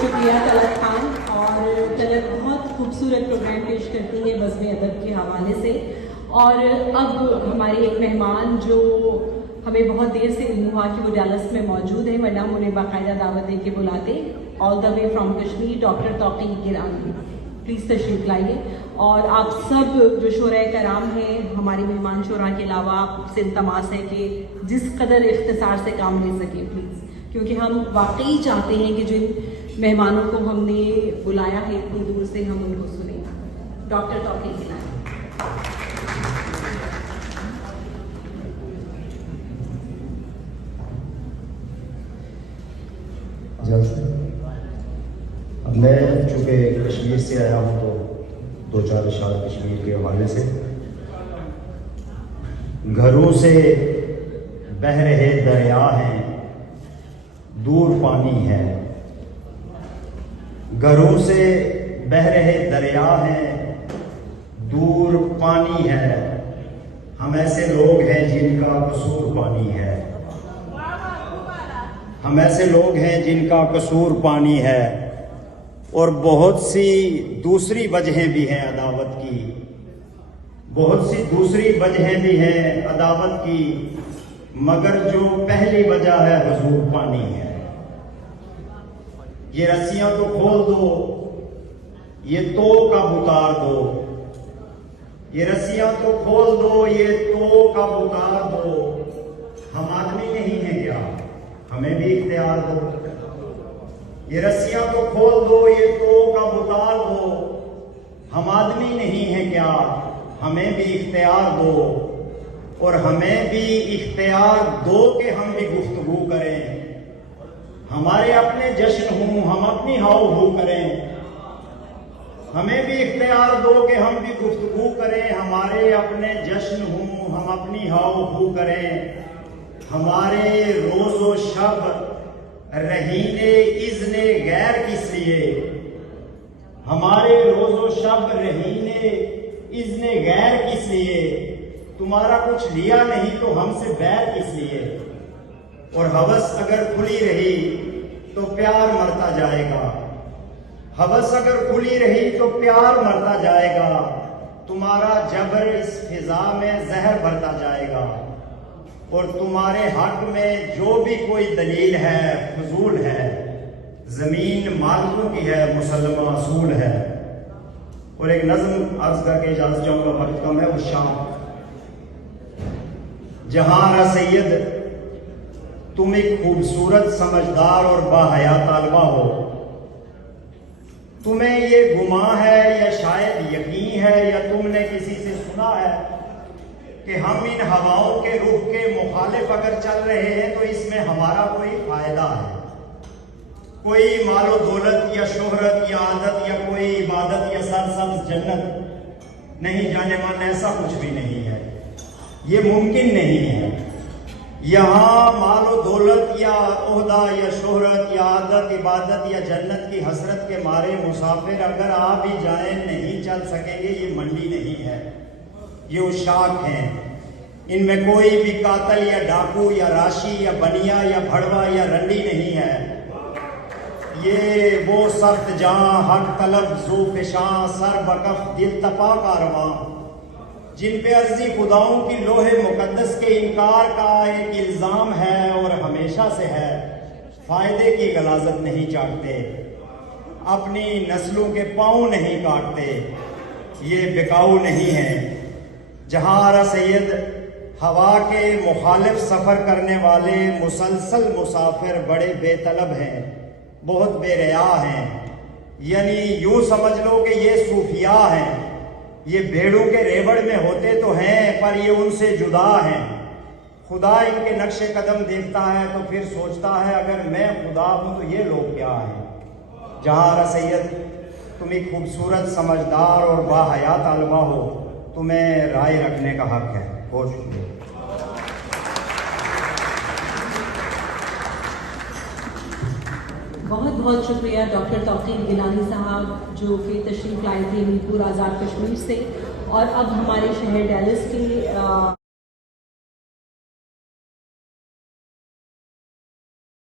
शुक्रिया तलत खान। और तलत बहुत खूबसूरत प्रोग्राम पेश करती है बज़्म अदब के हवाले से। और अब हमारे एक मेहमान जो हमें बहुत देर से इल्म हुआ कि वो डैलस में मौजूद है, वरना हम उन्हें बाकायदा दावत दे के बुलाते, all the way from Kashmir, doctor Tauqeer Gilani. Please तशरीफ़ लाइए। और आप सब जो शोरा कराम हैं, हमारे मेहमान शोरा के अलावा आपसे इल्तमास है कि जिस कदर इख्तिसार से काम ले सकें प्लीज़, क्योंकि हम वाकई चाहते हैं कि जिन मेहमानों को हमने बुलाया है इतनी दूर से, हम उनको सुनें। डॉक्टर तौक़ीर गिलानी। अब मैं चूँकि कश्मीर से आया हूँ तो दो चार इशार कश्मीर के हवाले से। घरों से बह रहे दरिया हैं, दूर पानी है। घरों से बह रहे दरिया हैं, दूर पानी है। हम ऐसे लोग हैं जिनका कसूर पानी है। हम ऐसे लोग हैं जिनका कसूर पानी है। और बहुत सी दूसरी वजहें भी हैं अदावत की, बहुत सी दूसरी वजहें भी हैं अदावत की, मगर जो पहली वजह है हुजूर पानी है। ये रस्सियां तो खोल दो, ये तो का उतार दो। ये रस्सियां तो खोल दो, ये तो का उतार दो। हम आदमी नहीं है क्या, हमें भी इख्तियार दो। ये रस्सियां तो खोल दो, ये तो का उतार दो। हम आदमी नहीं है क्या, हमें भी इख्तियार दो। और हमें भी इख्तियार दो कि हम भी गुफ्तगू करें। हमारे अपने जश्न हों, हम अपनी हाउ हू करें। हमें भी इख्तियार दो कि हम भी गुफ्तगू करें। हमारे अपने जश्न हों, हम अपनी हाउ हू करें। हमारे रोज़ो शब रहीने इज़्ने गैर किस लिए। हमारे रोज़ो शब रहीने इज़्ने गैर किस लिए। तुम्हारा कुछ लिया नहीं तो हमसे बैर किस लिए। और हवस अगर खुली रही तो प्यार मरता जाएगा। हवस अगर खुली रही तो प्यार मरता जाएगा। तुम्हारा जबर इस फिजा में जहर भरता जाएगा। और तुम्हारे हक में जो भी कोई दलील है फजूल है। जमीन मालिकों की है, मुसलमान असूल है। और एक नज़्म अर्ज करके इजाजत चाहूंगा, वक्त कम है। वो शाम जहां सैयद तुम एक खूबसूरत समझदार और बाहया तालबा हो। तुम्हें ये गुमा है या शायद यकीन है या तुमने किसी से सुना है कि हम इन हवाओं के रुख के मुखालिफ अगर चल रहे हैं तो इसमें हमारा कोई फायदा है। कोई मालो दौलत या शोहरत या आदत या कोई इबादत या सरसब्ज जन्नत नहीं, जाने मन ऐसा कुछ भी नहीं है। ये मुमकिन नहीं है। यहाँ मालो दौलत या ओहदा या शोहरत या आदत इबादत या जन्नत की हसरत के मारे मुसाफिर अगर आ भी जाए नहीं चल सकेंगे। ये मंडी नहीं है, ये उशाक हैं। इनमें कोई भी कातल या डाकू या राशि या बनिया या भड़वा या रंडी नहीं है। ये वो सख्त जहां हक तलब ज़ूफ़िशां सर बकफ दिल तपा कारवां, जिन पे अर्जी खुदाओं की लोहे मुकद्दस के इनकार का एक इल्ज़ाम है और हमेशा से है। फायदे की गलाजत नहीं चाटते, अपनी नस्लों के पाँव नहीं काटते, ये बिकाऊ नहीं है। जहां सैयद हवा के मुखालिफ सफर करने वाले मुसलसल मुसाफिर बड़े बेतलब हैं, बहुत बेरिया हैं। यानी यूं समझ लो कि ये सूफिया हैं। ये भेड़ों के रेवड़ में होते तो हैं पर ये उनसे जुदा हैं। खुदा इनके नक्शे कदम देखता है तो फिर सोचता है अगर मैं खुदा हूं तो ये लोग क्या हैं। जहां सैयद तुम एक खूबसूरत समझदार और बाहया तालबा हो, तुम्हें राय रखने का हक है। बहुत शुक्रिया। बहुत बहुत शुक्रिया डॉक्टर तौक़ीर गिलानी साहब जो कि तशरीफ़ लाए थे मीरपुर आज़ाद कश्मीर से। और अब हमारे शहर डैलस के